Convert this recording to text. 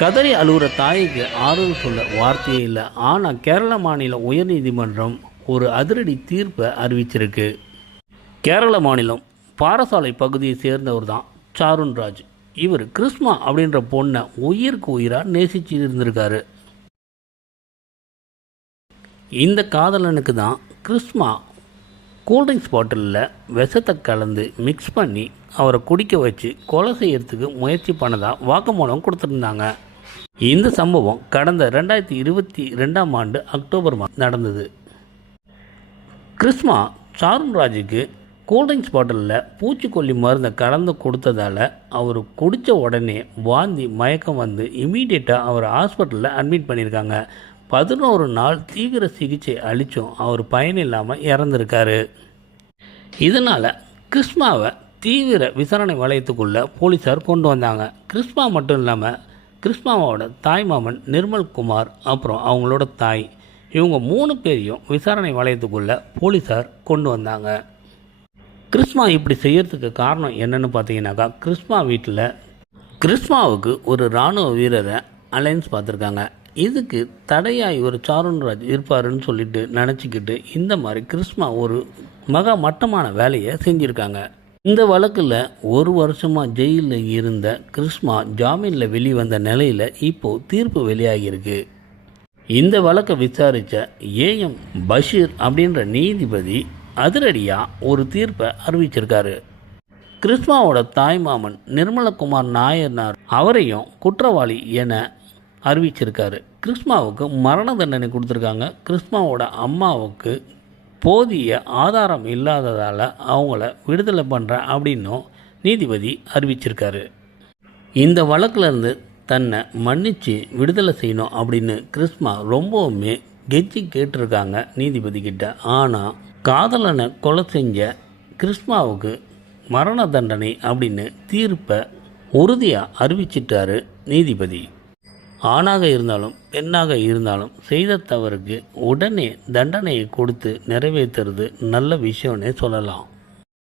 கதறி அழுகிற தாய்க்கு ஆறுதல் சொல்ல வார்த்தையே இல்லை. ஆனால் கேரள மாநில உயர்நீதிமன்றம் ஒரு அதிரடி தீர்ப்பை அறிவிச்சிருக்கு. கேரள மாநிலம் பாரசாலை பகுதியை சேர்ந்தவர் தான் சாருண்ராஜ் இவர் கிறிஸ்மா அப்படின்ற பொண்ணை உயிருக்கு உயிராக நேசிச்சு இருந்திருக்காரு. இந்த காதலனுக்கு தான் கிறிஸ்மா கூல்ட்ரிங்க்ஸ் பாட்டிலில் விஷத்தை கலந்து மிக்ஸ் பண்ணி அவரை குடிக்க வச்சு கொலை செய்யறதுக்கு முயற்சி பண்ணதாக வாக்குமூலம் கொடுத்துருந்தாங்க. இந்த சம்பவம் கடந்த ரெண்டாயிரத்தி இருபத்தி ரெண்டாம் ஆண்டு அக்டோபர் மாதம் நடந்தது. கிறிஸ்மா சாருண்ராஜுக்கு கூல்ட்ரிங்க்ஸ் பாட்டிலில் பூச்சிக்கொல்லி மருந்தை கலந்து கொடுத்ததால் அவர் குடித்த உடனே வாந்தி மயக்கம் வந்து இமீடியட்டாக அவர் ஹாஸ்பிட்டலில் அட்மிட் பண்ணியிருக்காங்க. பதினோரு நாள் தீவிர சிகிச்சை அளித்தும் அவர் பயனில்லாமல் இறந்துருக்காரு. இதனால் கிறிஸ்மாவை தீவிர விசாரணை வளையத்துக்குள்ளே போலீஸார் கொண்டு வந்தாங்க. கிறிஸ்மா மட்டும் இல்லாமல் கிருஷ்ணாவோட தாய் மாமன் நிர்மல் குமார் அப்புறம் அவங்களோட தாய். இவங்க மூணு பேரையும் விசாரணை வளையத்துக்குள்ளே போலீஸார் கொண்டு வந்தாங்க. கிறிஸ்மா இப்படி செய்யறதுக்கு காரணம் என்னன்னு பார்த்தீங்கன்னாக்கா கிறிஸ்மா வீட்டில் கிறிஸ்மாவுக்கு ஒரு இராணுவ வீரரை அலைன்ஸ் பார்த்துருக்காங்க. இதுக்கு தடையாக இவர் சாருண்ராஜ் இருப்பாருன்னு சொல்லிட்டு நினச்சிக்கிட்டு இந்த மாதிரி கிறிஸ்மா ஒரு மகா மட்டமான வேலையை செஞ்சுருக்காங்க. இந்த வழக்கில் ஒரு வருஷமாக ஜெயிலில் இருந்த கிறிஸ்மா ஜாமீனில் வெளிவந்த நிலையில் இப்போது தீர்ப்பு வெளியாகியிருக்கு. இந்த வழக்கை விசாரித்த ஏஎம் பஷீர் அப்படின்ற நீதிபதி அதிரடியாக ஒரு தீர்ப்பை அறிவிச்சிருக்காரு. கிறிஸ்மாவோட தாய்மாமன் நிர்மலகுமார் நாயனார் அவரையும் குற்றவாளி என அறிவிச்சிருக்காரு. கிறிஸ்மாவுக்கு மரண தண்டனை கொடுத்துருக்காங்க. கிறிஸ்மாவோட அம்மாவுக்கு போதிய ஆதாரம் இல்லாததால் அவங்கள விடுதலை பண்ணுறேன் அப்படின்னும் நீதிபதி அறிவிச்சிருக்காரு. இந்த வழக்கிலேருந்து தன்னை மன்னித்து விடுதலை செய்யணும் அப்படின்னு கிறிஸ்மா ரொம்பவுமே கெஞ்சி கேட்டிருக்காங்க நீதிபதி கிட்ட. ஆனால் காதலனை கொலை செஞ்ச கிறிஸ்மாவுக்கு மரண தண்டனை அப்படின்னு தீர்ப்பை உறுதியாக அறிவிச்சிட்டாரு நீதிபதி. ஆணாக இருந்தாலும் பெண்ணாக இருந்தாலும் செய்த தவறுக்கு உடனே தண்டனையை கொடுத்து நிறைவேற்றுறது நல்ல விஷயம்னே சொல்லலாம்.